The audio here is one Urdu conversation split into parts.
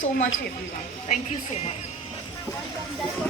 so much everyone. Thank you so much.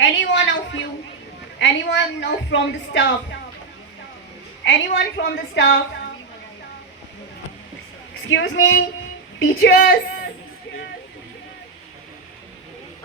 Anyone of you? Anyone from the staff? Anyone from the staff? Excuse me, teachers?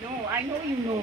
No, I know you know.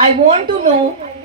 I want to know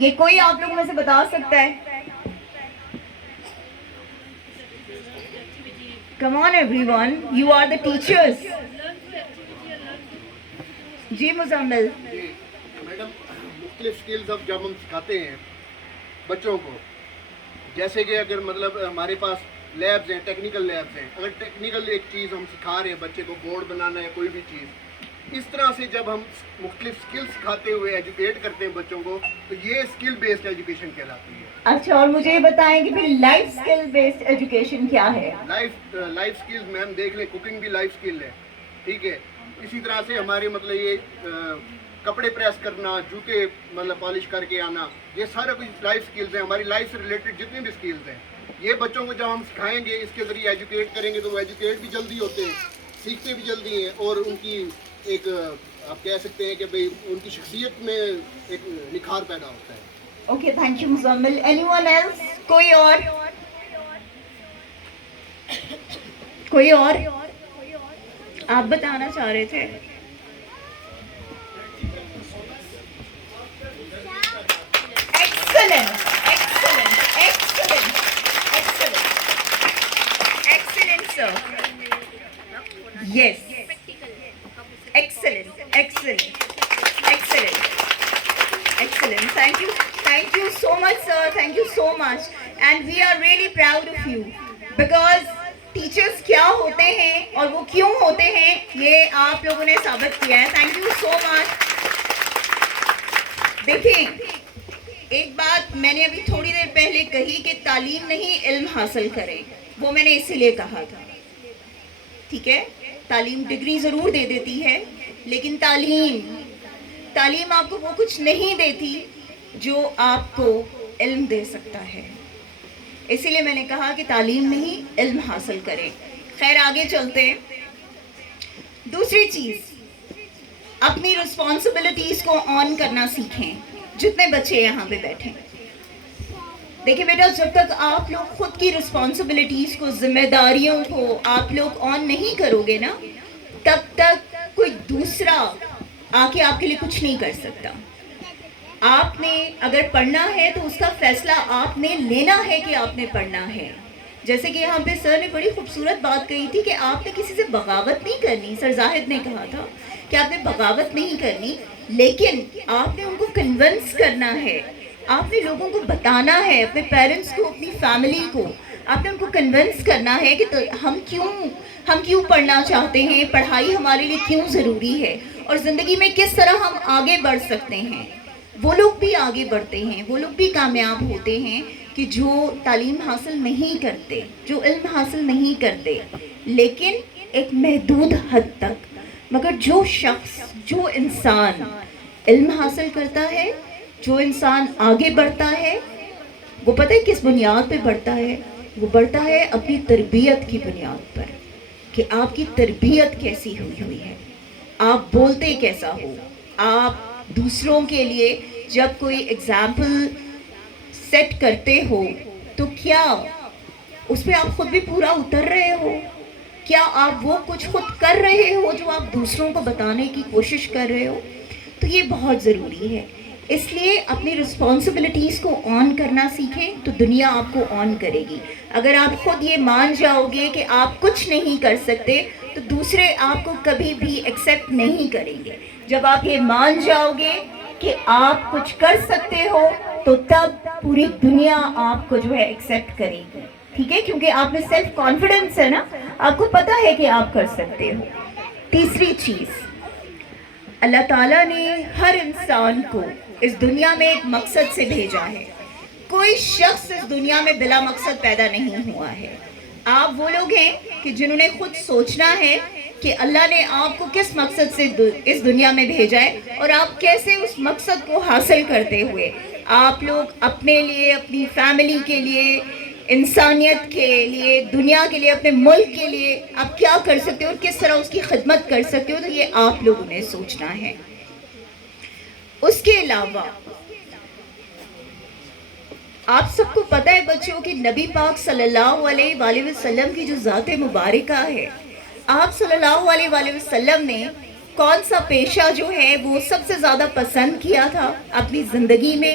یہ کوئی آپ لوگوں میں سے بتا سکتا ہے؟ Come on everyone, you are the teachers. جی مزمل. میڈم مختلف سکلز اب جب ہم سکھاتے ہیں بچوں کو، جیسے کہ اگر مطلب ہمارے پاس لیبز ہیں، ٹیکنیکل لیبز ہیں، اگر ٹیکنیکل ایک چیز ہم سکھا رہے ہیں بچے کو، بورڈ بنانا ہے کوئی بھی چیز، اس طرح سے جب ہم مختلف سکل سکھاتے ہوئے ایجوکیٹ کرتے ہیں بچوں کو، تو یہ اسکل بیسڈ ایجوکیشن کہلاتی ہے. اچھا، اور مجھے یہ بتائیں کہ پھر لائف اسکل بیسڈ ایجوکیشن کیا ہے؟ لائف سکلز میم دیکھ لیں، کوکنگ بھی لائف سکل ہے، ٹھیک ہے. اسی طرح سے ہمارے مطلب یہ کپڑے پریس کرنا، جوتے مطلب پالش کر کے آنا، یہ سارا کچھ لائف سکلز ہیں. ہماری لائف سے ریلیٹڈ جتنے بھی سکلز ہیں، یہ بچوں کو جب ہم سکھائیں گے، اس کے ذریعے ایجوکیٹ کریں گے، تو وہ ایجوکیٹ بھی جلدی ہوتے ہیں، سیکھتے بھی جلدی ہیں، اور ان کی ایک آپ کہہ سکتے ہیں کہ بھئی ان کی شخصیت میں ایک نکھار پیدا ہوتا ہے. Okay, thank you Muzammil. Anyone else? کوئی اور؟ کوئی اور آپ بتانا چاہ رہے تھے؟ Excellent excellent excellent excellent excellent sir. Yes, excellent excellent excellent excellent. thank you so much sir, thank you so much, and we are really proud of you because teachers کیا ہوتے ہیں اور وہ کیوں ہوتے ہیں یہ آپ لوگوں نے ثابت کیا ہے. تھینک یو سو مچ. دیکھیں، ایک بات میں نے ابھی تھوڑی دیر پہلے کہی کہ تعلیم نہیں علم حاصل کریں، وہ میں نے اسی لیے کہا تھا، ٹھیک ہے. تعلیم ڈگری ضرور دے دیتی ہے، لیکن تعلیم آپ کو وہ کچھ نہیں دیتی جو آپ کو علم دے سکتا ہے. اسی لیے میں نے کہا کہ تعلیم نہیں علم حاصل کریں. خیر، آگے چلتے ہیں. دوسری چیز، اپنی رسپانسبلٹیز کو آن کرنا سیکھیں. جتنے بچے یہاں پہ بیٹھے، دیکھیں بیٹا، جب تک آپ لوگ خود کی رسپانسبلٹیز کو، ذمہ داریوں کو آپ لوگ آن نہیں کرو گے نا، تب تک کوئی دوسرا آ کے آپ کے لیے کچھ نہیں کر سکتا. آپ نے اگر پڑھنا ہے تو اس کا فیصلہ آپ نے لینا ہے کہ آپ نے پڑھنا ہے. جیسے کہ یہاں پہ سر نے بڑی خوبصورت بات کہی تھی کہ آپ نے کسی سے بغاوت نہیں کرنی. سر زاہد نے کہا تھا کہ آپ نے بغاوت نہیں کرنی، لیکن آپ نے ان کو کنونس کرنا ہے. آپ نے لوگوں کو بتانا ہے، اپنے پیرنٹس کو، اپنی فیملی کو آپ نے ان کو کنونس کرنا ہے کہ ہم کیوں پڑھنا چاہتے ہیں، پڑھائی ہمارے لیے کیوں ضروری ہے، اور زندگی میں کس طرح ہم آگے بڑھ سکتے ہیں. وہ لوگ بھی آگے بڑھتے ہیں، وہ لوگ بھی کامیاب ہوتے ہیں کہ جو تعلیم حاصل نہیں کرتے، جو علم حاصل نہیں کرتے، لیکن ایک محدود حد تک. مگر جو شخص، جو انسان علم حاصل کرتا ہے، جو انسان آگے بڑھتا ہے، وہ پتہ ہے کس بنیاد پہ بڑھتا ہے؟ وہ بڑھتا ہے اپنی تربیت کی بنیاد پر، کہ آپ کی تربیت کیسی ہوئی ہے، آپ بولتے کیسا ہو، آپ دوسروں کے لیے جب کوئی ایگزامپل سیٹ کرتے ہو تو کیا اس پہ آپ خود بھی پورا اتر رہے ہو؟ کیا آپ وہ کچھ خود کر رہے ہو جو آپ دوسروں کو بتانے کی کوشش کر رہے ہو؟ تو یہ بہت ضروری ہے. اس لیے اپنی رسپانسبلٹیز کو آن کرنا سیکھیں تو دنیا آپ کو آن کرے گی. اگر آپ خود یہ مان جاؤ گے کہ آپ کچھ نہیں کر سکتے تو دوسرے آپ کو کبھی بھی ایکسیپٹ نہیں کریں گے. جب آپ یہ مان جاؤ گے کہ آپ کچھ کر سکتے ہو تو تب پوری دنیا آپ کو جو ہے ایکسیپٹ کرے گی، ٹھیک ہے، کیونکہ آپ میں سیلف کانفیڈنس ہے نا، آپ کو پتہ ہے کہ آپ کر سکتے ہو. تیسری چیز، اللہ تعالیٰ نے ہر انسان کو اس دنیا میں ایک مقصد سے بھیجا ہے. کوئی شخص اس دنیا میں بلا مقصد پیدا نہیں ہوا ہے. آپ وہ لوگ ہیں کہ جنہوں نے خود سوچنا ہے کہ اللہ نے آپ کو کس مقصد سے اس دنیا میں بھیجا ہے، اور آپ کیسے اس مقصد کو حاصل کرتے ہوئے آپ لوگ اپنے لیے، اپنی فیملی کے لیے، انسانیت کے لیے، دنیا کے لیے، اپنے ملک کے لیے آپ کیا کر سکتے ہو اور کس طرح اس کی خدمت کر سکتے ہو، تو یہ آپ لوگوں نے سوچنا ہے. اس کے علاوہ آپ سب کو پتہ ہے بچوں کہ نبی پاک صلی اللہ علیہ وآلہ وسلم کی جو ذات مبارکہ ہے، آپ صلی اللہ علیہ وآلہ وسلم نے کون سا پیشہ جو ہے وہ سب سے زیادہ پسند کیا تھا اپنی زندگی میں؟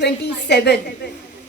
27।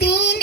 3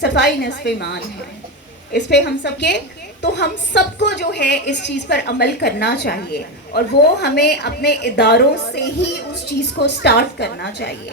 صفائی نصف ایمان ہے، اس پہ ہم سب کے، تو ہم سب کو جو ہے اس چیز پر عمل کرنا چاہیے، اور وہ ہمیں اپنے اداروں سے ہی اس چیز کو سٹارٹ کرنا چاہیے۔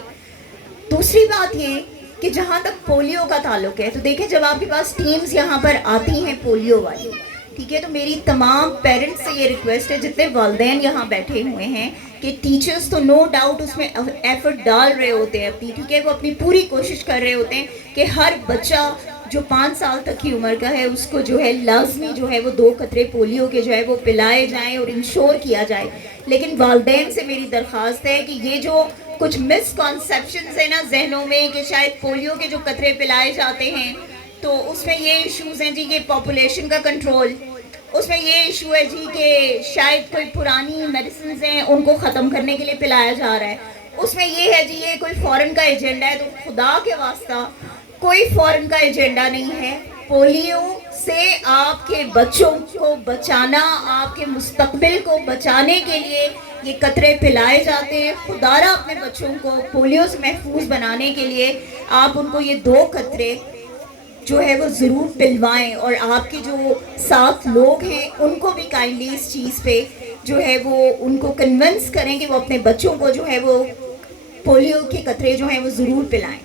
دوسری بات یہ کہ جہاں تک پولیو کا تعلق ہے، تو دیکھیں جب آپ کے پاس ٹیمز یہاں پر آتی ہیں پولیو والی، ٹھیک ہے، تو میری تمام پیرنٹس سے یہ ریکویسٹ ہے، جتنے والدین یہاں بیٹھے ہوئے ہیں، کہ ٹیچرز تو نو ڈاؤٹ اس میں ایفرٹ ڈال رہے ہوتے ہیں اپنی، ٹھیک ہے، وہ اپنی پوری کوشش کر رہے ہوتے ہیں کہ ہر بچہ جو 5 سال تک کی عمر کا ہے اس کو جو ہے لازمی جو ہے وہ 2 قطرے پولیو کے جو ہے وہ پلائے جائیں اور انشور کیا جائے۔ لیکن والدین سے میری درخواست ہے کہ یہ جو کچھ مس کانسیپشنز ہیں نا ذہنوں میں کہ شاید پولیو کے جو قطرے پلائے جاتے ہیں تو اس میں یہ ایشوز ہیں جی کہ پاپولیشن کا کنٹرول، اس میں یہ ایشو ہے جی کہ شاید کوئی پرانی میڈیسنز ہیں ان کو ختم کرنے کے لیے پلایا جا رہا ہے، اس میں یہ ہے جی یہ کوئی فورن کا ایجنڈا ہے۔ تو خدا کے واسطہ کوئی فورن کا ایجنڈا نہیں ہے، پولیو سے آپ کے بچوں کو بچانا، آپ کے مستقبل کو بچانے کے لیے یہ قطرے پلائے جاتے ہیں۔ خدارہ اپنے بچوں کو پولیو سے محفوظ بنانے کے لیے آپ ان کو یہ 2 قطرے جو ہے وہ ضرور پلوائیں، اور آپ کے جو ساتھ لوگ ہیں ان کو بھی کائنڈلی اس چیز پہ جو ہے وہ ان کو کنونس کریں کہ وہ اپنے بچوں کو جو ہے وہ پولیو کے قطرے جو ہیں وہ ضرور پلائیں۔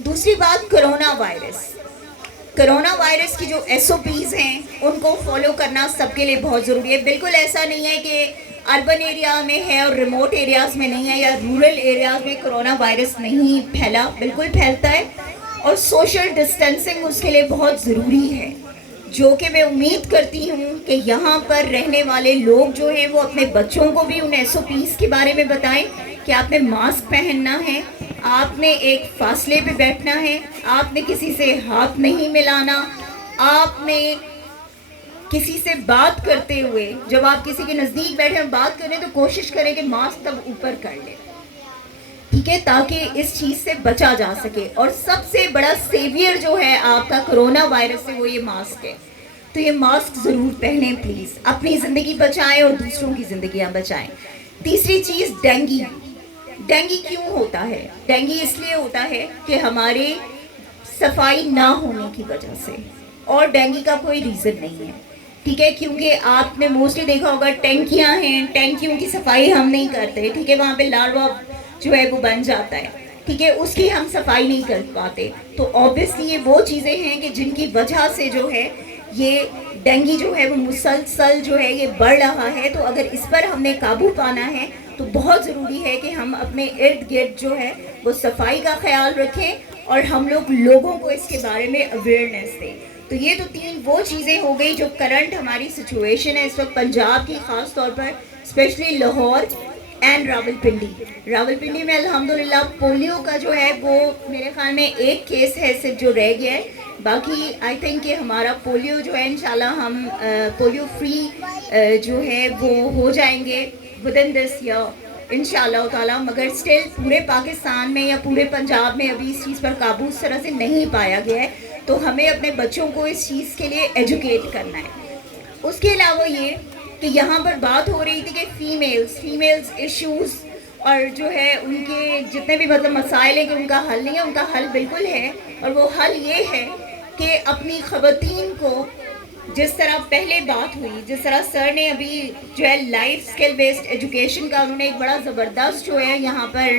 دوسری بات کرونا وائرس، کرونا وائرس کی جو SOPs ہیں ان کو فالو کرنا سب کے لیے بہت ضروری ہے۔ بالکل ایسا نہیں ہے کہ اربن ایریا میں ہے اور ریموٹ ایریاز میں نہیں ہے، یا رورل ایریاز میں کرونا وائرس نہیں پھیلا، بالکل پھیلتا ہے، اور سوشل ڈسٹینسنگ اس کے لیے بہت ضروری ہے، جو کہ میں امید کرتی ہوں کہ یہاں پر رہنے والے لوگ جو ہیں وہ اپنے بچوں کو بھی ان SOPs کے بارے میں بتائیں کہ آپ نے ماسک پہننا ہے، آپ نے ایک فاصلے پہ بیٹھنا ہے، آپ نے کسی سے ہاتھ نہیں ملانا، آپ نے کسی سے بات کرتے ہوئے جب آپ کسی کے نزدیک بیٹھے اور بات کریں تو کوشش کریں کہ ماسک تب اوپر کر لیں، ٹھیک ہے، تاکہ اس چیز سے بچا جا سکے۔ اور سب سے بڑا سیویئر جو ہے آپ کا کرونا وائرس سے وہ یہ ماسک ہے، تو یہ ماسک ضرور پہنیں پلیز، اپنی زندگی بچائیں اور دوسروں کی زندگیاں بچائیں۔ تیسری چیز ڈینگی، ڈینگی کیوں ہوتا ہے؟ ڈینگی اس لیے ہوتا ہے کہ ہمارے صفائی نہ ہونے کی وجہ سے، اور ڈینگی کا کوئی ریزن نہیں ہے، ٹھیک ہے، کیونکہ آپ نے موسٹلی دیکھا ہوگا ٹینکیاں ہیں، ٹینکیوں کی صفائی ہم نہیں کرتے، ٹھیک ہے، وہاں پہ لاروا جو ہے وہ بن جاتا ہے، ٹھیک ہے، اس کی ہم صفائی نہیں کر پاتے، تو اوبیسلی یہ وہ چیزیں ہیں کہ جن کی وجہ سے جو ہے یہ ڈینگی جو ہے وہ مسلسل جو ہے یہ بڑھ رہا ہے۔ تو اگر اس پر ہم نے قابو پانا ہے تو بہت ضروری ہے کہ ہم اپنے ارد گرد جو ہے وہ صفائی کا خیال رکھیں، اور ہم لوگ لوگوں کو اس کے بارے میں اویئرنیس دیں۔ تو یہ تو 3 وہ چیزیں ہو گئی جو کرنٹ ہماری سچویشن ہے اس وقت پنجاب کی، خاص طور پر اسپیشلی لاہور اینڈ راولپنڈی۔ راولپنڈی میں الحمدللہ پولیو کا جو ہے وہ میرے خیال میں 1 کیس ہے صرف جو رہ گیا ہے، باقی آئی تھنک کہ ہمارا پولیو جو ہے انشاءاللہ ہم پولیو فری جو ہے وہ ہو جائیں گے ودن دس ایئر انشاءاللہ تعالیٰ، مگر اسٹل پورے پاکستان میں یا پورے پنجاب میں ابھی اس چیز پر قابو اس طرح سے نہیں پایا گیا ہے، تو ہمیں اپنے بچوں کو اس چیز کے لیے ایجوکیٹ کرنا ہے۔ اس کے علاوہ یہ کہ یہاں پر بات ہو رہی تھی کہ فیمیلز ایشوز اور جو ہے ان کے جتنے بھی مطلب مسائل ہیں کہ ان کا حل نہیں ہے، ان کا حل بالکل ہے، اور وہ حل یہ ہے کہ اپنی خواتین کو جس طرح پہلے بات ہوئی، جس طرح سر نے ابھی جو ہے لائف اسکل بیسڈ ایجوکیشن کا انہوں نے ایک بڑا زبردست جو ہے یہاں پر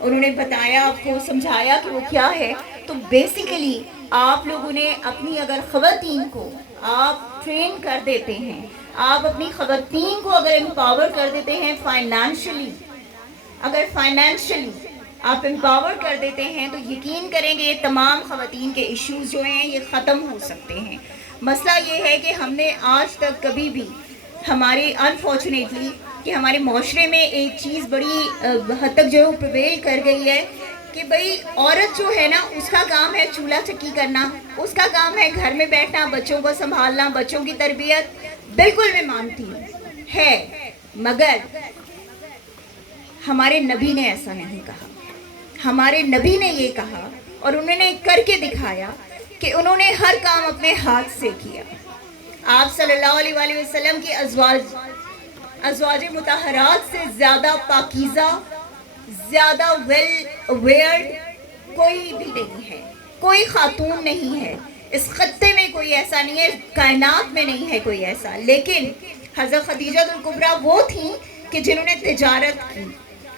انہوں نے بتایا، آپ کو سمجھایا کہ وہ کیا ہے، تو بیسیکلی آپ لوگوں نے اپنی اگر خواتین کو آپ ٹرین کر دیتے ہیں، آپ اپنی خواتین کو اگر امپاور کر دیتے ہیں فائنینشلی، اگر فائنینشلی آپ امپاور کر دیتے ہیں تو یقین کریں گے یہ تمام خواتین کے ایشوز جو ہیں یہ ختم ہو سکتے ہیں۔ مسئلہ یہ ہے کہ ہم نے آج تک کبھی بھی ہمارے انفارچونیٹلی کہ ہمارے معاشرے میں ایک چیز بڑی حد تک جو ہے وہ پریویل کر گئی ہے کہ بھئی عورت جو ہے نا اس کا کام ہے چولہا چکی کرنا، اس کا کام ہے گھر میں بیٹھنا، بچوں کو سنبھالنا، بچوں کی تربیت، بالکل میں مانتی ہوں ہے، مگر ہمارے نبی نے ایسا نہیں کہا۔ ہمارے نبی نے یہ کہا اور انہوں نے کر کے دکھایا کہ انہوں نے ہر کام اپنے ہاتھ سے کیا۔ آپ صلی اللہ علیہ وآلہ وسلم کی ازواج مطہرات سے زیادہ پاکیزہ، زیادہ ویل اویئرڈ کوئی بھی نہیں ہے، کوئی خاتون نہیں ہے اس خطے میں، کوئی ایسا نہیں ہے، کائنات میں نہیں ہے کوئی ایسا، لیکن حضرت خدیجہ الکبریٰ وہ تھیں کہ جنہوں نے تجارت کی،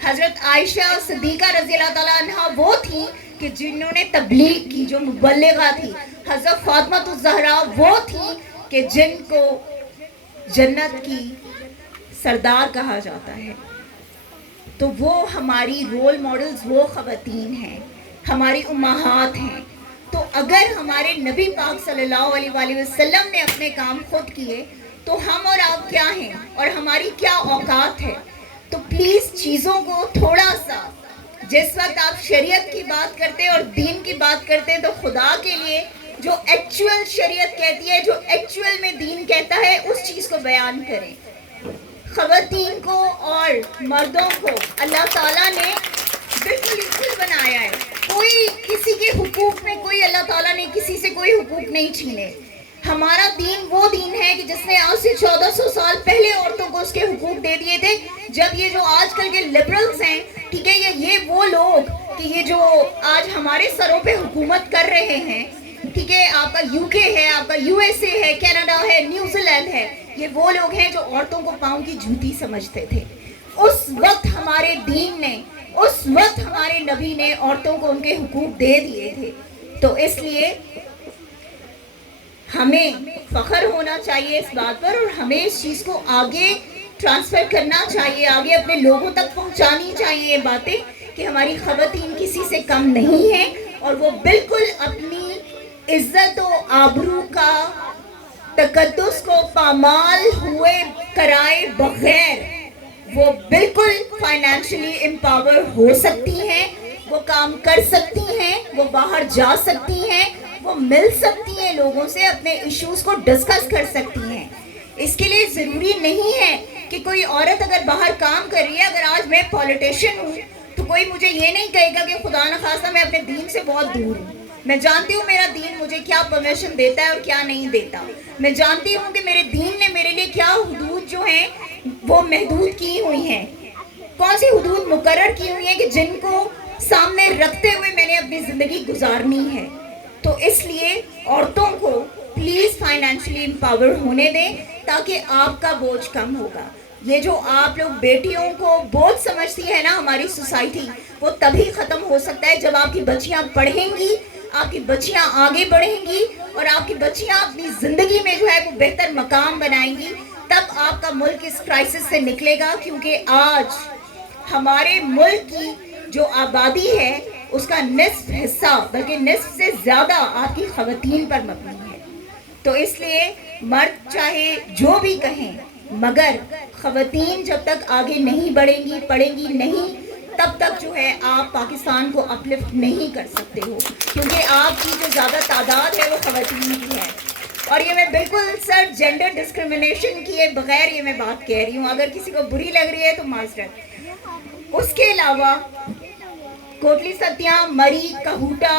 حضرت عائشہ صدیقہ رضی اللہ تعالیٰ عنہ وہ تھیں کہ جنہوں نے تبلیغ کی، جو مبلغہ تھی، حضرت فاطمہ الزہرا وہ تھیں کہ جن کو جنت کی سردار کہا جاتا ہے. تو وہ ہماری رول ماڈلز وہ خواتین ہیں، ہماری امہات ہیں. تو اگر ہمارے نبی پاک صلی اللہ علیہ وآلہ وسلم نے اپنے کام خود کیے تو ہم اور آپ کیا ہیں اور ہماری کیا اوقات ہے؟ تو پلیز چیزوں کو تھوڑا سا، جس وقت آپ شریعت کی بات کرتے ہیں اور دین کی بات کرتے ہیں تو خدا کے لیے جو ایکچوئل شریعت کہتی ہے، جو ایکچوئل میں دین کہتا ہے، اس چیز کو بیان کریں. خواتین کو اور مردوں کو اللہ تعالیٰ نے بالکل ایکول بنایا ہے. کوئی کسی کے حقوق میں، کوئی اللہ تعالیٰ نے کسی سے کوئی حقوق نہیں چھینے. ہمارا دین وہ دین ہے کہ جس نے آج سے 1400 سال پہلے عورتوں کو اس کے حقوق دے دیے تھے. جب یہ جو آج کل کے لبرلز ہیں، ٹھیک ہے، یہ وہ لوگ کہ یہ جو آج ہمارے سروں پہ حکومت کر رہے ہیں، ٹھیک ہے، آپ کا UK ہے، آپ کا USA ہے، کینیڈا ہے، نیوزی لینڈ ہے، یہ وہ لوگ ہیں جو عورتوں کو پاؤں کی جوتی سمجھتے تھے. اس وقت ہمارے دین نے، اس وقت ہمارے نبی نے عورتوں کو ان کے حقوق دے دیے تھے. تو اس لیے ہمیں فخر ہونا چاہیے اس بات پر، اور ہمیں اس چیز کو آگے ٹرانسفر کرنا چاہیے، آگے اپنے لوگوں تک پہنچانی چاہیے یہ باتیں کہ ہماری خواتین کسی سے کم نہیں ہیں اور وہ بالکل اپنی عزت و آبرو کا تقدس کو پامال ہوئے کرائے بغیر وہ بالکل فائنینشلی امپاور ہو سکتی ہیں، وہ کام کر سکتی ہیں، وہ باہر جا سکتی ہیں، وہ مل سکتی ہیں لوگوں سے، اپنے ایشوز کو ڈسکس کر سکتی ہیں. اس کے لیے ضروری نہیں ہے کہ کوئی عورت اگر باہر کام کر رہی ہے، اگر آج میں پولیٹیشین ہوں تو کوئی مجھے یہ نہیں کہے گا کہ خدا نخواستہ میں اپنے دین سے بہت دور ہوں. میں جانتی ہوں میرا دین مجھے کیا پرمیشن دیتا ہے اور کیا نہیں دیتا. میں جانتی ہوں کہ میرے دین نے میرے لیے کیا حدود جو ہیں وہ محدود کی ہوئی ہیں، کون سی حدود مقرر کی ہوئی ہیں کہ جن کو سامنے رکھتے ہوئے میں نے اپنی زندگی گزارنی ہے. تو اس لیے عورتوں کو پلیز فائنینشلی امپاور ہونے دیں تاکہ آپ کا بوجھ کم ہوگا. یہ جو آپ لوگ بیٹیوں کو بوجھ سمجھتی ہے نا ہماری سوسائٹی، وہ تبھی ختم ہو سکتا ہے جب آپ کی بچیاں پڑھیں گی، آپ کی بچیاں آگے بڑھیں گی اور آپ کی بچیاں اپنی زندگی میں جو ہے وہ بہتر مقام بنائیں گی. تب آپ کا ملک اس کرائسس سے نکلے گا، کیونکہ آج ہمارے ملک کی جو آبادی ہے اس کا نصف حصہ، بلکہ نصف سے زیادہ آپ کی خواتین پر مبنی ہے. تو اس لیے مرد چاہے جو بھی کہیں، مگر خواتین جب تک آگے نہیں بڑھیں گی، پڑھیں گی نہیں، تب تک جو ہے آپ پاکستان کو اپلفٹ نہیں کر سکتے ہو، کیونکہ آپ کی جو زیادہ تعداد ہے وہ خواتین کی ہے. اور یہ میں بالکل سر جینڈر ڈسکریمنیشن کیے بغیر یہ میں بات کہہ رہی ہوں، اگر کسی کو بری لگ رہی ہے تو معذرت. اس کے علاوہ کوٹلی ستیاں، مری، کہوٹا،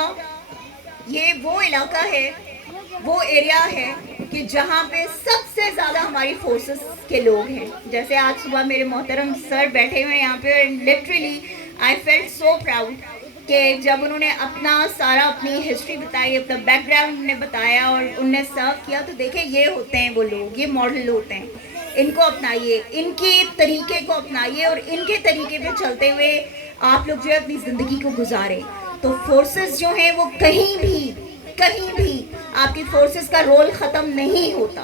یہ وہ علاقہ ہے، وہ ایریا ہے کہ جہاں پہ سب سے زیادہ ہماری فورسز کے لوگ ہیں. جیسے آج صبح میرے محترم سر بیٹھے ہوئے یہاں پہ، literally I felt so proud کہ جب انہوں نے اپنا سارا اپنی ہسٹری بتائی، اپنا بیک گراؤنڈ نے بتایا اور ان نے سرو کیا، تو دیکھیں یہ ہوتے ہیں وہ لوگ، یہ ماڈل ہوتے ہیں. ان کو اپنائیے، ان کے طریقے کو اپنائیے اور ان کے طریقے پہ چلتے ہوئے آپ لوگ جو ہے اپنی زندگی کو گزاریں. تو فورسز جو ہیں وہ کہیں بھی آپ کی فورسز کا رول ختم نہیں ہوتا.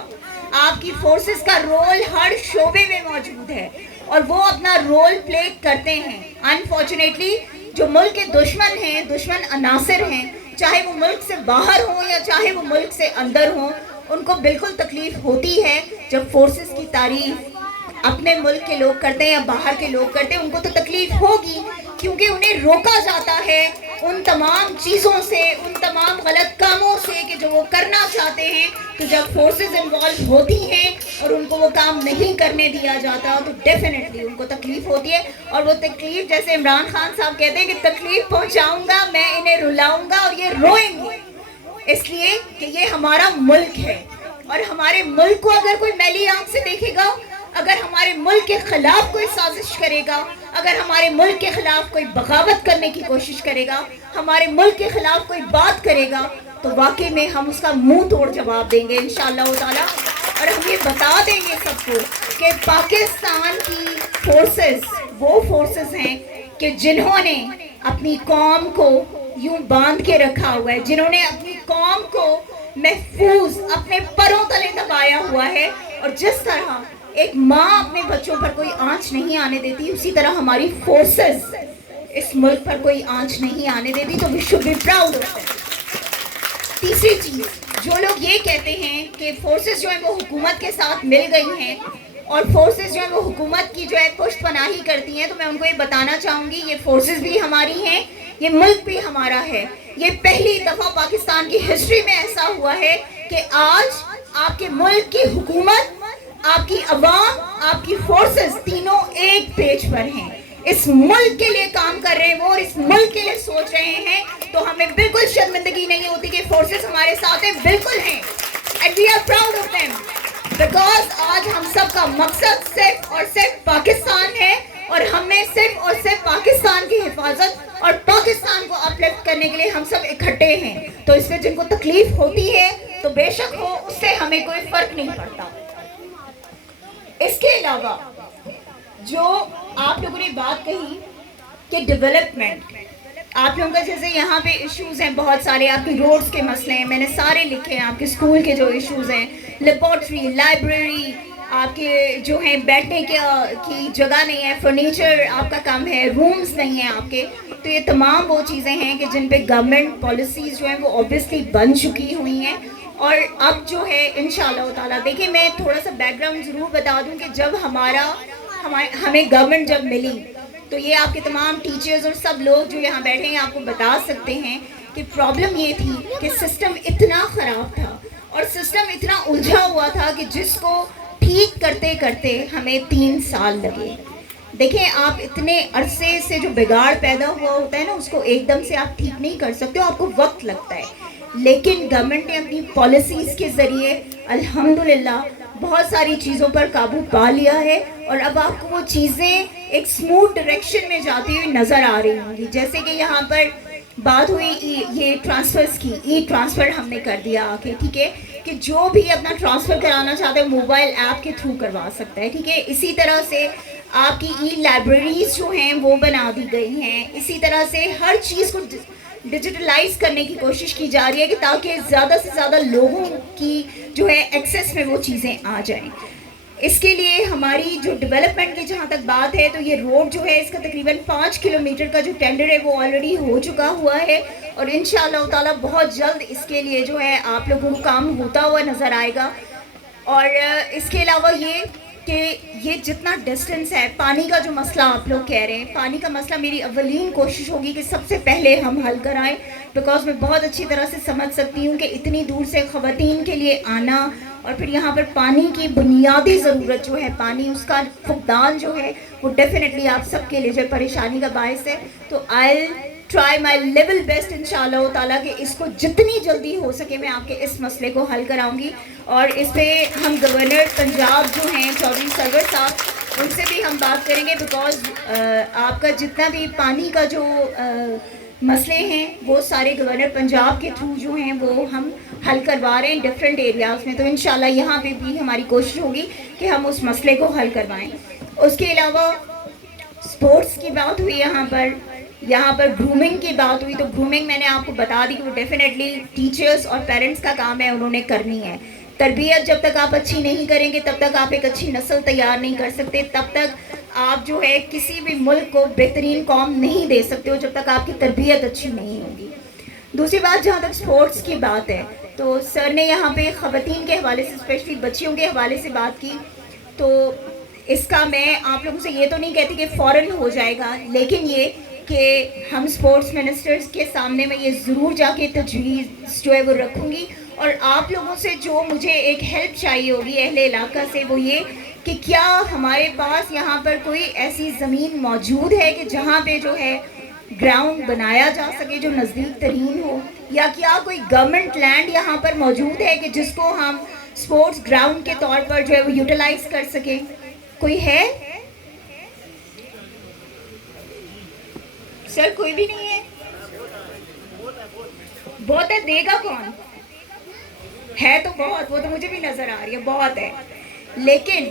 آپ کی فورسز کا رول ہر شعبے میں موجود ہے اور وہ اپنا رول پلے کرتے ہیں. انفارچونیٹلی جو ملک کے دشمن ہیں، دشمن عناصر ہیں، چاہے وہ ملک سے باہر ہوں یا چاہے وہ ملک سے اندر ہوں، ان کو بالکل تکلیف ہوتی ہے جب فورسز کی تعریف اپنے ملک کے لوگ کرتے ہیں یا باہر کے لوگ کرتے ہیں. ان کو تو تکلیف ہوگی کیونکہ انہیں روکا جاتا ہے ان تمام چیزوں سے، ان تمام غلط کاموں سے کہ جو وہ کرنا چاہتے ہیں. تو جب فورسز انوالو ہوتی ہیں اور ان کو وہ کام نہیں کرنے دیا جاتا تو ڈیفینیٹلی ان کو تکلیف ہوتی ہے. اور وہ تکلیف، جیسے عمران خان صاحب کہتے ہیں کہ تکلیف پہنچاؤں گا میں، انہیں رلاؤں گا اور یہ روئیں گے، اس لیے کہ یہ ہمارا ملک ہے. اور ہمارے ملک کو اگر کوئی میلی آنکھ سے دیکھے گا، اگر ہمارے ملک کے خلاف کوئی سازش کرے گا، اگر ہمارے ملک کے خلاف کوئی بغاوت کرنے کی کوشش کرے گا، ہمارے ملک کے خلاف کوئی بات کرے گا تو واقعی میں ہم اس کا منہ توڑ جواب دیں گے انشاءاللہ تعالیٰ. اور ہم یہ بتا دیں گے سب کو کہ پاکستان کی فورسز وہ فورسز ہیں کہ جنہوں نے اپنی قوم کو یوں باندھ کے رکھا ہوا ہے, جنہوں نے اپنی قوم کو محفوظ اپنے پروں تلے دبایا ہوا ہے. اور جس طرح ایک ماں اپنے بچوں پر کوئی آنچ نہیں آنے دیتی, اسی طرح ہماری فورسز اس ملک پر کوئی آنچ نہیں آنے دیتی. تو we should be proud of them. تیسری چیز, جو لوگ یہ کہتے ہیں کہ فورسز جو ہیں وہ حکومت کے ساتھ مل گئی ہیں اور فورسز جو ہیں وہ حکومت کی جو ہے پشت پناہی کرتی ہیں, تو میں ان کو یہ بتانا چاہوں گی یہ فورسز بھی ہماری ہیں, یہ ملک بھی ہمارا ہے. یہ پہلی دفعہ پاکستان کی ہسٹری میں ایسا ہوا ہے کہ آج آپ کے ملک کی حکومت, آپ کی عوام, آپ کی فورسز تینوں ایک پیج پر ہیں, اس ملک کے لیے کام کر رہے ہیں وہ, اور اس ملک کے لیے سوچ رہے ہیں. تو ہمیں بالکل شرمندگی نہیں ہوتی کہ فورسز ہمارے ساتھ ہیں, بالکل ہیں. And we are proud of them because آج ہم سب کا مقصد صرف اور صرف پاکستان ہے, اور ہم نے صرف اور صرف پاکستان کی حفاظت اور پاکستان کو اپلفٹ کرنے کے لیے ہم سب اکٹھے ہیں. تو اس میں جن کو تکلیف ہوتی ہے تو بے شک ہو, اس سے ہمیں کوئی فرق نہیں پڑتا. اس کے علاوہ جو آپ لوگوں نے بات کہی کہ ڈیولپمنٹ, آپ لوگوں کا جیسے یہاں پہ ایشوز ہیں بہت سارے, آپ کی روڈز کے مسئلے ہیں, میں نے سارے لکھے ہیں. آپ کے اسکول کے جو ایشوز ہیں, لیبارٹری, لائبریری, آپ کے جو ہیں بیٹھنے کی جگہ نہیں ہے, فرنیچر آپ کا کم ہے, رومز نہیں ہیں آپ کے, تو یہ تمام وہ چیزیں ہیں کہ جن پہ گورنمنٹ پالیسیز جو ہیں وہ اوبیسلی بن چکی ہوئی ہیں. اور اب جو ہے انشاءاللہ تعالیٰ, دیکھیں میں تھوڑا سا بیک گراؤنڈ ضرور بتا دوں کہ جب ہمیں گورنمنٹ جب ملی تو یہ آپ کے تمام ٹیچرز اور سب لوگ جو یہاں بیٹھے ہیں آپ کو بتا سکتے ہیں کہ پرابلم یہ تھی کہ سسٹم اتنا خراب تھا اور سسٹم اتنا الجھا ہوا تھا کہ جس کو ٹھیک کرتے کرتے ہمیں 3 سال لگے. دیکھیں آپ اتنے عرصے سے جو بگاڑ پیدا ہوا ہوتا ہے نا, اس کو ایک دم سے آپ ٹھیک نہیں کر سکتے, آپ کو وقت لگتا ہے. لیکن گورنمنٹ نے اپنی پالیسیز کے ذریعے الحمدللہ بہت ساری چیزوں پر قابو پا لیا ہے, اور اب آپ کو وہ چیزیں ایک سموتھ ڈائریکشن میں جاتی ہوئی نظر آ رہی ہوں گی. جیسے کہ یہاں پر بات ہوئی یہ ٹرانسفرز کی, ای ٹرانسفر ہم نے کر دیا آ کے, ٹھیک ہے, کہ جو بھی اپنا ٹرانسفر کرانا چاہتا ہے موبائل ایپ کے تھرو کروا سکتا ہے, ٹھیک ہے. اسی طرح سے آپ کی ای لائبریریز جو ہیں وہ بنا دی گئی ہیں. اسی طرح سے ہر چیز کو ڈیجیٹلائز کرنے کی کوشش کی جا رہی ہے کہ تاکہ زیادہ سے زیادہ لوگوں کی جو ہے ایکسیس میں وہ چیزیں آ جائیں. اس کے لیے ہماری جو ڈیولپمنٹ کی جہاں تک بات ہے تو یہ روڈ جو ہے اس کا تقریباً 5 کلومیٹر کا جو ٹینڈر ہے وہ آلریڈی ہو چکا ہوا ہے, اور انشاءاللہ تعالیٰ بہت جلد اس کے لیے جو ہے آپ لوگوں کو کام ہوتا ہوا نظر آئے گا. اور اس کے علاوہ یہ کہ یہ جتنا ڈسٹنس ہے, پانی کا جو مسئلہ آپ لوگ کہہ رہے ہیں, پانی کا مسئلہ میری اولین کوشش ہوگی کہ سب سے پہلے ہم حل کرائیں, بیکاز میں بہت اچھی طرح سے سمجھ سکتی ہوں کہ اتنی دور سے خواتین کے لیے آنا اور پھر یہاں پر پانی کی بنیادی ضرورت جو ہے, پانی اس کا فقدان جو ہے وہ ڈیفینیٹلی آپ سب کے لیے جو پریشانی کا باعث ہے. تو I try my level best انشاءاللہ تعالیٰ کہ اس کو جتنی جلدی ہو سکے میں آپ کے اس مسئلے کو حل کراؤں گی. اور اس پہ ہم گورنر پنجاب جو ہیں چودھری سرور صاحب, ان سے بھی ہم بات کریں گے, بیکاز آپ کا جتنا بھی پانی کا جو مسئلے ہیں وہ سارے گورنر پنجاب کے تھرو جو ہیں وہ ہم حل کروا رہے ہیں ڈفرینٹ ایریاز میں. تو انشاءاللہ یہاں پہ بھی ہماری کوشش ہوگی کہ ہم اس مسئلے کو حل کروائیں. اس کے علاوہ اسپورٹس کی بات ہوئی یہاں پر گرومنگ کی بات ہوئی, تو گرومنگ میں نے آپ کو بتا دی کہ وہ ڈیفینیٹلی ٹیچرز اور پیرنٹس کا کام ہے, انہوں نے کرنی ہے. تربیت جب تک آپ اچھی نہیں کریں گے تب تک آپ ایک اچھی نسل تیار نہیں کر سکتے, تب تک آپ جو ہے کسی بھی ملک کو بہترین قوم نہیں دے سکتے ہو جب تک آپ کی تربیت اچھی نہیں ہوگی. دوسری بات, جہاں تک اسپورٹس کی بات ہے تو سر نے یہاں پہ خواتین کے حوالے سے, اسپیشلی بچیوں کے حوالے سے بات کی, تو اس کا میں آپ لوگوں سے یہ تو نہیں کہتی کہ فوراً ہو جائے گا, لیکن یہ کہ ہم اسپورٹس منسٹرز کے سامنے میں یہ ضرور جا کے تجویز جو ہے وہ رکھوں گی. اور آپ لوگوں سے جو مجھے ایک ہیلپ چاہیے ہوگی اہل علاقہ سے, وہ یہ کہ کیا ہمارے پاس یہاں پر کوئی ایسی زمین موجود ہے کہ جہاں پہ جو ہے گراؤنڈ بنایا جا سکے جو نزدیک ترین ہو, یا کیا کوئی گورنمنٹ لینڈ یہاں پر موجود ہے کہ جس کو ہم اسپورٹس گراؤنڈ کے طور پر جو ہے وہ یوٹیلائز کر سکیں؟ کوئی ہے سر؟ کوئی بھی نہیں ہے. بہت ہے، دے گا کون؟ ہے تو بہت، وہ تو مجھے بھی نظر آ رہی ہے، بہت ہے، لیکن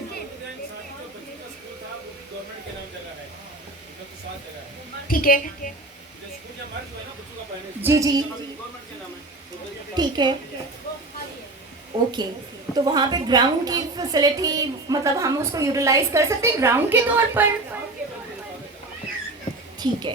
ٹھیک ہے، جی جی ٹھیک ہے، اوکے، تو وہاں پہ گراؤنڈ کی فیسلٹی مطلب ہم اس کو یوٹیلائز کر سکتے ہیں گراؤنڈ کے طور پر؟ ٹھیک ہے،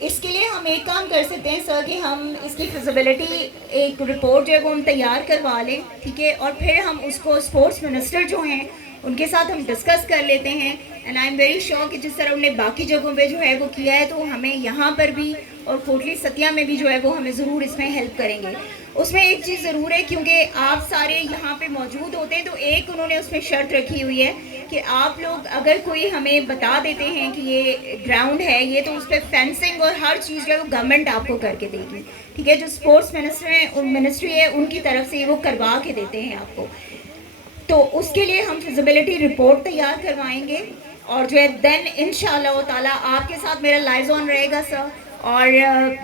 اس کے لیے ہم ایک کام کر سکتے ہیں سر کہ ہم اس کی فیزیبلٹی ایک رپورٹ جو ہے وہ ہم تیار کروا لیں، ٹھیک ہے، اور پھر ہم اس کو اسپورٹس منسٹر جو ہیں ان کے ساتھ ہم ڈسکس کر لیتے ہیں، and I am very sure کہ جس طرح انہوں نے باقی جگہوں پہ جو ہے وہ کیا ہے تو ہمیں یہاں پر بھی اور کوٹلی ستیہ میں بھی جو ہے وہ ہمیں ضرور اس میں ہیلپ کریں گے۔ اس میں ایک چیز ضرور ہے کیونکہ آپ سارے یہاں پہ موجود ہوتے ہیں تو ایک انہوں نے اس میں شرط رکھی ہوئی ہے کہ آپ لوگ اگر کوئی ہمیں بتا دیتے ہیں کہ یہ گراؤنڈ ہے یہ تو اس پہ فینسنگ اور ہر چیز جو ہے وہ گورنمنٹ آپ کو کر کے دے گی، ٹھیک ہے، جو اسپورٹس منسٹری ہے ان کی طرف سے وہ کروا کے دیتے ہیں آپ کو، تو اس کے لیے ہم فیزیبلٹی رپورٹ تیار کروائیں گے اور جو ہے دین انشاءاللہ تعالیٰ آپ کے ساتھ میرا لائزون رہے گا سر، اور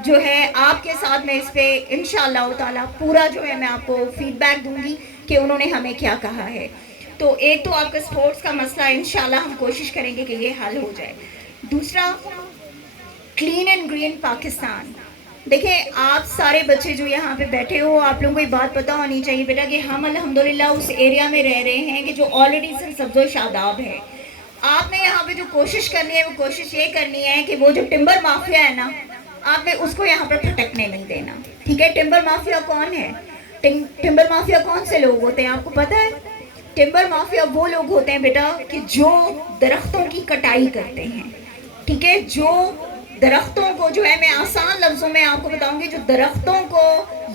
جو ہے آپ کے ساتھ میں اس پہ انشاءاللہ تعالیٰ پورا جو ہے میں آپ کو فیڈ بیک دوں گی کہ انہوں نے ہمیں کیا کہا ہے۔ تو ایک تو آپ کا سپورٹس کا مسئلہ انشاءاللہ ہم کوشش کریں گے کہ یہ حل ہو جائے۔ دوسرا، کلین اینڈ گرین پاکستان، دیکھیں آپ سارے بچے جو یہاں پہ بیٹھے ہو آپ لوگوں کو یہ بات پتہ ہونی چاہیے بیٹا کہ ہم الحمدللہ اس ایریا میں رہ رہے ہیں کہ جو آلریڈی سرسبز و شاداب ہے۔ آپ نے یہاں پہ جو کوشش کرنی ہے وہ کوشش یہ کرنی ہے کہ وہ جو ٹمبر مافیا ہے نا آپ نے اس کو یہاں پر پھٹکنے نہیں دینا، ٹھیک ہے۔ ٹمبر مافیا کون ہے؟ ٹمبر مافیا کون سے لوگ ہوتے ہیں آپ کو پتہ ہے؟ ٹمبر مافیا وہ لوگ ہوتے ہیں بیٹا کہ جو درختوں کی کٹائی کرتے ہیں، ٹھیک ہے، جو درختوں کو جو ہے میں آسان لفظوں میں آپ کو بتاؤں گی جو درختوں کو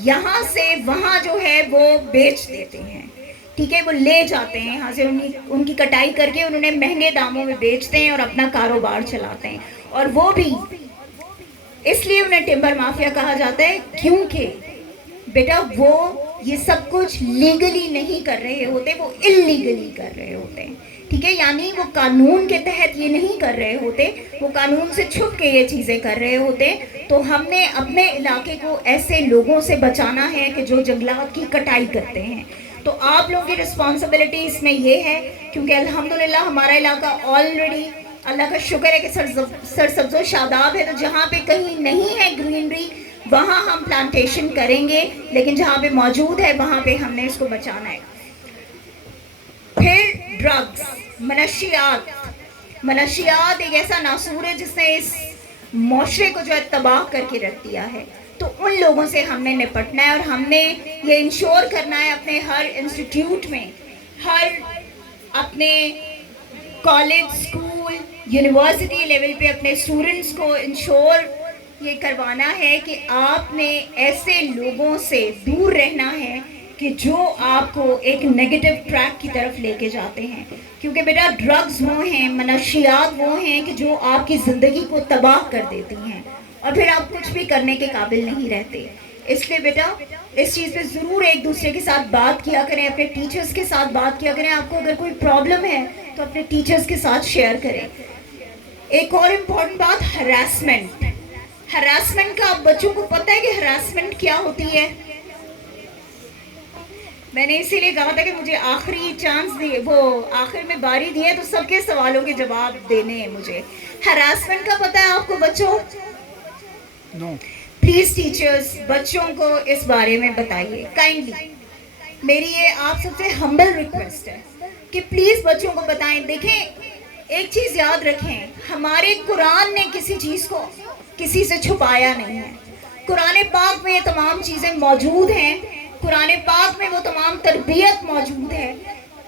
یہاں سے وہاں جو ہے وہ بیچ دیتے ہیں، ٹھیک ہے، وہ لے جاتے ہیں یہاں سے ان کی کٹائی کر کے انہوں نے مہنگے داموں میں بیچتے ہیں اور اپنا کاروبار چلاتے ہیں، اور وہ بھی اس لیے انہیں ٹمبر مافیا کہا جاتا ہے کیونکہ بیٹا وہ یہ سب کچھ لیگلی نہیں کر رہے ہوتے، وہ اللیگلی کر رہے ہوتے ہیں، ٹھیک ہے، یعنی وہ قانون کے تحت یہ نہیں کر رہے ہوتے، وہ قانون سے چھپ کے یہ چیزیں کر رہے ہوتے۔ تو ہم نے اپنے علاقے کو ایسے لوگوں سے بچانا ہے کہ جو جنگلات کی کٹائی کرتے ہیں، تو آپ لوگوں کی رسپانسبلٹی اس میں یہ ہے کیونکہ الحمدللہ ہمارا علاقہ آلریڈی اللہ کا شکر ہے کہ سرسبز و شاداب ہے، تو جہاں پہ کہیں نہیں ہے گرینری وہاں ہم پلانٹیشن کریں گے، لیکن جہاں پہ موجود ہے وہاں پہ ہم نے اس کو بچانا ہے۔ پھر ڈرگز، منشیات ایک ایسا ناسور ہے جس نے اس معاشرے کو جو ہے تباہ کر کے رکھ دیا ہے، تو ان لوگوں سے ہم نے نپٹنا ہے اور ہم نے یہ انشور کرنا ہے اپنے ہر انسٹیٹیوٹ میں، ہر اپنے کالج، اسکول، یونیورسٹی لیول پہ اپنے اسٹوڈنٹس کو انشور یہ کروانا ہے کہ آپ نے ایسے لوگوں سے دور رہنا ہے کہ جو آپ کو ایک نیگیٹو ٹریک کی طرف لے کے جاتے ہیں، کیونکہ بیٹا ڈرگز وہ ہیں، منشیات وہ ہیں کہ جو آپ کی زندگی کو تباہ کر دیتی ہیں اور پھر آپ کچھ بھی کرنے کے قابل نہیں رہتے۔ اس لیے بیٹا اس چیز پہ ضرور ایک دوسرے کے ساتھ بات کیا کریں، اپنے ٹیچرز کے ساتھ بات کیا کریں، آپ کو اگر کوئی پرابلم ہے تو اپنے ٹیچرز کے ساتھ شیئر کریں۔ ایک اور امپورٹنٹ بات، ہراسمنٹ کا آپ بچوں کو پتہ ہے کہ ہراسمنٹ کیا ہوتی ہے؟ میں نے اسی لیے کہا تھا کہ مجھے آخری چانس دیے، وہ آخر میں باری دی ہے تو سب کے سوالوں کے جواب دینے ہیں مجھے۔ ہراسمنٹ کا پتہ ہے آپ کو بچوں؟ نو۔ پلیز ٹیچرز بچوں کو اس بارے میں بتائیے کائنڈلی، میری یہ آپ سب سے ہمبل ریکویسٹ ہے کہ پلیز بچوں کو بتائیں۔ دیکھیں ایک چیز یاد رکھیں، ہمارے قرآن نے کسی چیز کو کسی سے چھپایا نہیں ہے، قرآن پاک میں یہ تمام چیزیں موجود ہیں، قرآن پاک میں وہ تمام تربیت موجود ہے۔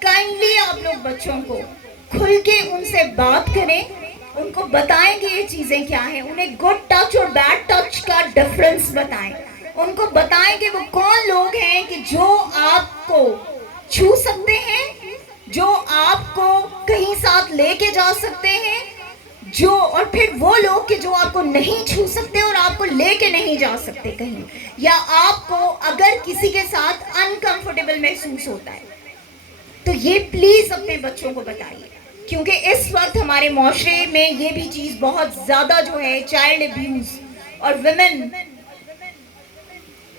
کائنڈلی آپ لوگ بچوں کو کھل کے ان سے بات کریں، ان کو بتائیں کہ یہ چیزیں کیا ہیں، انہیں گڈ ٹچ اور بیڈ ٹچ کا ڈفرنس بتائیں، ان کو بتائیں کہ وہ کون لوگ ہیں کہ جو آپ کو چھو سکتے ہیں، جو آپ کو کہیں ساتھ لے کے جا سکتے ہیں، جو اور پھر وہ لوگ کہ جو آپ کو نہیں چھو سکتے اور آپ کو لے کے نہیں جا سکتے کہیں، یا آپ کو اگر کسی کے ساتھ انکمفرٹیبل محسوس ہوتا ہے تو یہ پلیز اپنے بچوں کو بتائیے، کیونکہ اس وقت ہمارے معاشرے میں یہ بھی چیز بہت زیادہ جو ہے چائلڈ ابیوز اور ویمن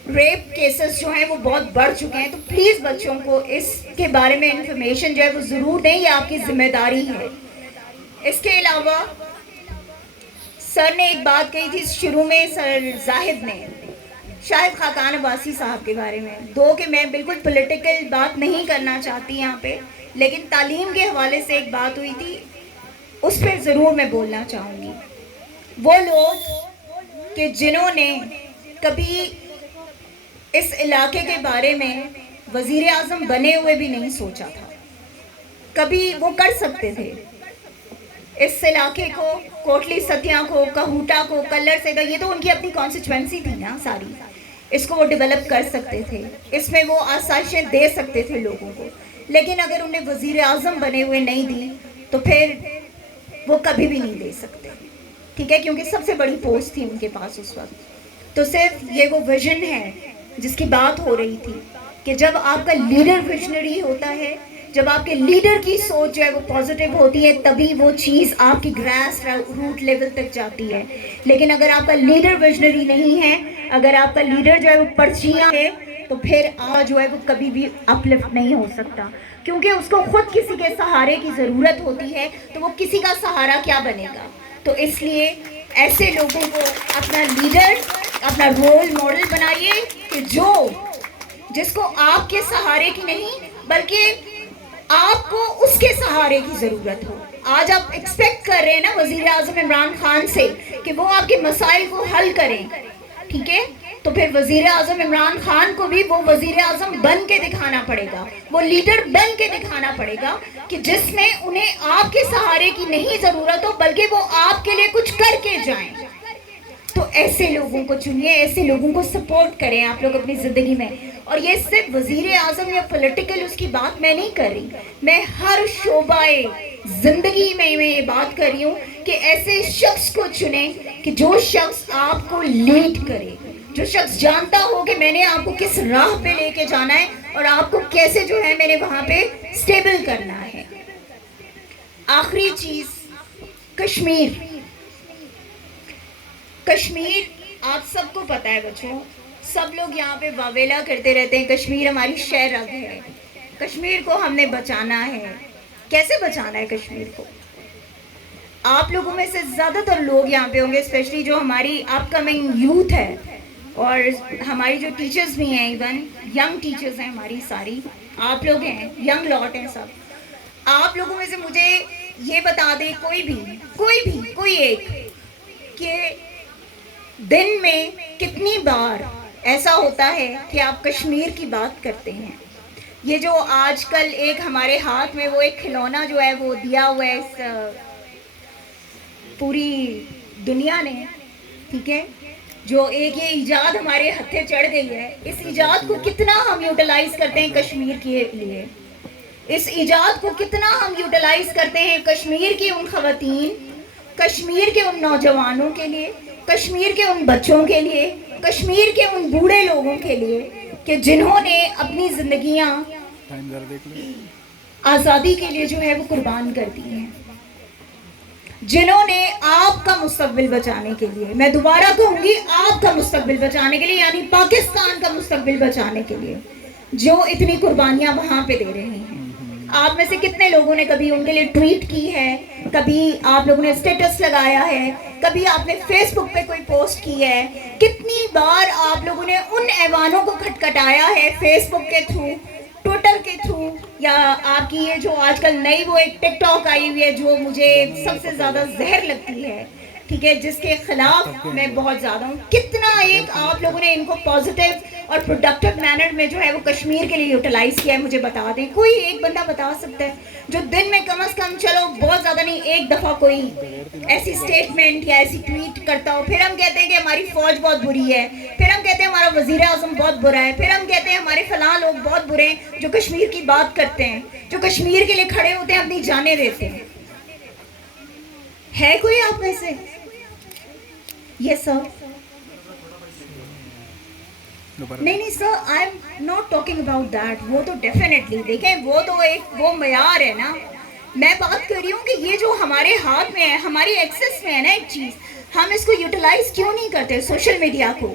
ریپ کیسز جو ہیں وہ بہت بڑھ چکے ہیں، تو پلیز بچوں کو اس کے بارے میں انفارمیشن جو ہے وہ ضرور دیں، یہ آپ کی ذمہ داری ہے۔ اس کے علاوہ سر نے ایک بات کہی تھی شروع میں، سر زاہد نے، شاہد خاقان عباسی صاحب کے بارے میں، کہ میں بالکل پولیٹیکل بات نہیں کرنا چاہتی یہاں پہ، لیکن تعلیم کے حوالے سے ایک بات ہوئی تھی، اس پہ ضرور میں بولنا چاہوں گی۔ وہ لوگ کہ جنہوں نے کبھی اس علاقے کے بارے میں وزیر اعظم بنے ہوئے بھی نہیں سوچا تھا، کبھی وہ کر سکتے تھے اس علاقے کو، کوٹلی ستیا کو، کہوٹا کو، کلر سے، یہ تو ان کی اپنی کانسٹیچوئنسی تھی نا ساری، اس کو وہ ڈیولپ کر سکتے تھے، اس میں وہ آسائشیں دے سکتے تھے لوگوں کو، لیکن اگر انہیں وزیر اعظم بنے ہوئے نہیں دی تو پھر وہ کبھی بھی نہیں دے سکتے، ٹھیک ہے، کیونکہ سب سے بڑی پوسٹ تھی ان کے پاس اس وقت۔ تو صرف یہ وہ ویژن ہے جس کی بات ہو رہی تھی کہ جب آپ کا لیڈر ویژنری ہوتا ہے، جب آپ کے لیڈر کی سوچ جو ہے وہ پازیٹیو ہوتی ہے، تبھی وہ چیز آپ کی گراس روٹ لیول تک جاتی ہے۔ لیکن اگر آپ کا لیڈر ویژنری نہیں ہے، اگر آپ کا لیڈر جو ہے وہ پرچیاں ہے، تو پھر آپ جو ہے وہ کبھی بھی اپ لفٹ نہیں ہو سکتا، کیونکہ اس کو خود کسی کے سہارے کی ضرورت ہوتی ہے، تو وہ کسی کا سہارا کیا بنے گا؟ تو اس لیے ایسے لوگوں کو اپنا لیڈر، اپنا رول ماڈل بنائیے کہ جس کو آپ کے سہارے کی نہیں بلکہ آپ کو اس کے سہارے کی ضرورت ہو۔ آج آپ ایکسپیکٹ کر رہے ہیں نا وزیر اعظم عمران خان سے کہ وہ آپ کے مسائل کو حل کریں، ٹھیک ہے، تو پھر وزیر اعظم عمران خان کو بھی وہ وزیر اعظم بن کے دکھانا پڑے گا، وہ لیڈر بن کے دکھانا پڑے گا کہ جس میں انہیں آپ کے سہارے کی نہیں ضرورت ہو بلکہ وہ آپ کے لیے کچھ کر کے جائیں۔ تو ایسے لوگوں کو چنیے، ایسے لوگوں کو سپورٹ کریں آپ لوگ اپنی زندگی میں۔ اور یہ صرف وزیر اعظم یا پولیٹیکل اس کی بات میں نہیں کر رہی، میں ہر شعبہ زندگی میں یہ بات کر رہی ہوں کہ ایسے شخص کو چنیں کہ جو شخص آپ کو لیڈ کرے، جو شخص جانتا ہو کہ میں نے آپ کو کس راہ پہ لے کے جانا ہے اور آپ کو کیسے جو ہے میں نے وہاں پہ سٹیبل کرنا ہے۔ آخری چیز، کشمیر آپ سب کو پتہ ہے بچوں، سب لوگ یہاں پہ واویلا کرتے رہتے ہیں، کشمیر ہماری شہ رگ ہے، کشمیر کو ہم نے بچانا ہے۔ کیسے بچانا ہے کشمیر کو؟ آپ لوگوں میں سے زیادہ تر لوگ یہاں پہ ہوں گے، اسپیشلی جو ہماری اپ کمنگ یوتھ ہے اور ہماری جو ٹیچرز بھی ہیں، ایون ینگ ٹیچرز ہیں ہماری ساری، آپ لوگ ہیں، ینگ لاٹ ہیں سب۔ آپ لوگوں میں سے مجھے یہ بتا دے کوئی ایک کہ دن میں کتنی بار ایسا ہوتا ہے کہ آپ کشمیر کی بات کرتے ہیں؟ یہ جو آج کل ایک ہمارے ہاتھ میں وہ ایک کھلونا جو ہے وہ دیا ہوا ہے اس پوری دنیا نے، ٹھیک ہے، جو ایک یہ ایجاد ہمارے ہتھے چڑھ گئی ہے، اس ایجاد کو کتنا ہم یوٹیلائز کرتے ہیں کشمیر کے لیے؟ اس ایجاد کو کتنا ہم یوٹیلائز کرتے ہیں کشمیر کی ان خواتین، کشمیر کے ان نوجوانوں کے لیے، کشمیر کے ان بچوں کے لیے، کشمیر کے ان بوڑھے لوگوں کے لیے کہ جنہوں نے اپنی زندگیاں آزادی کے لیے جو ہے وہ قربان کر دی ہیں، جنہوں نے آپ کا مستقبل بچانے کے لیے، میں دوبارہ کہوں گی، آپ کا مستقبل بچانے کے لیے، یعنی پاکستان کا مستقبل بچانے کے لیے جو اتنی قربانیاں وہاں پہ دے رہے ہیں۔ آپ میں سے کتنے لوگوں نے کبھی ان کے لیے ٹویٹ کی ہے، کبھی آپ لوگوں نے اسٹیٹس لگایا ہے، کبھی آپ نے فیس بک پہ کوئی پوسٹ کی ہے، کتنی بار آپ لوگوں نے ان ایوانوں کو کھٹکھٹایا ہے فیس بک کے تھرو، ٹویٹر کے تھرو، یا آپ کی یہ جو آج کل نئی وہ ایک ٹک ٹاک آئی ہوئی ہے جو مجھے سب سے زیادہ زہر لگتی ہے، ٹھیک ہے، جس کے خلاف میں بہت زیادہ ہوں، کتنا ایک آپ لوگوں نے ان کو پازیٹیو اور پروڈکٹیو مینر میں جو ہے وہ کشمیر کے لیے یوٹیلائز کیا ہے؟ مجھے بتا دیں، کوئی ایک بندہ بتا سکتا ہے جو دن میں کم از کم، چلو بہت زیادہ نہیں، ایک دفعہ کوئی ایسی سٹیٹمنٹ یا ایسی ٹویٹ کرتا ہو؟ پھر ہم کہتے ہیں کہ ہماری فوج بہت بری ہے، پھر ہم کہتے ہیں ہمارا وزیر اعظم بہت برا ہے، پھر ہم کہتے ہیں ہمارے فلاں لوگ بہت برے ہیں جو کشمیر کی بات کرتے ہیں، جو کشمیر کے لیے کھڑے ہوتے ہیں، اپنی جانیں دیتے ہیں۔ ہے کوئی آپ میں سے؟ Yes sir? نہیں سر، I am not talking about that, وہ تو ڈیفینیٹلی، دیکھیں وہ تو ایک وہ معیار ہے نا، میں بات کر رہی ہوں کہ یہ جو ہمارے ہاتھ میں ہے، ہماری ایکسس میں ہے نا ایک چیز، ہم اس کو یوٹیلائز کیوں نہیں کرتے؟ سوشل میڈیا کو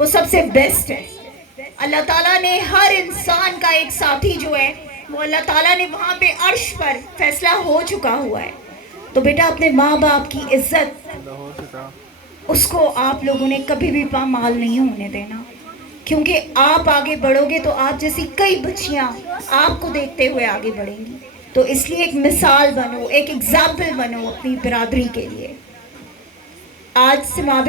وہ سب سے بیسٹ ہے. اللہ تعالیٰ نے ہر انسان کا ایک ساتھی جو ہے وہ اللہ تعالیٰ نے وہاں پہ عرش پر فیصلہ ہو چکا ہوا ہے. تو بیٹا اپنے ماں باپ کی عزت اس کو آپ لوگوں نے کبھی بھی پامال نہیں ہونے دینا, کیونکہ آپ آگے بڑھو گے تو آپ جیسی کئی بچیاں آپ کو دیکھتے ہوئے آگے بڑھیں گی. تو اس لیے ایک مثال بنو, ایک ایگزامپل بنو اپنی برادری کے لیے. آج سے ماں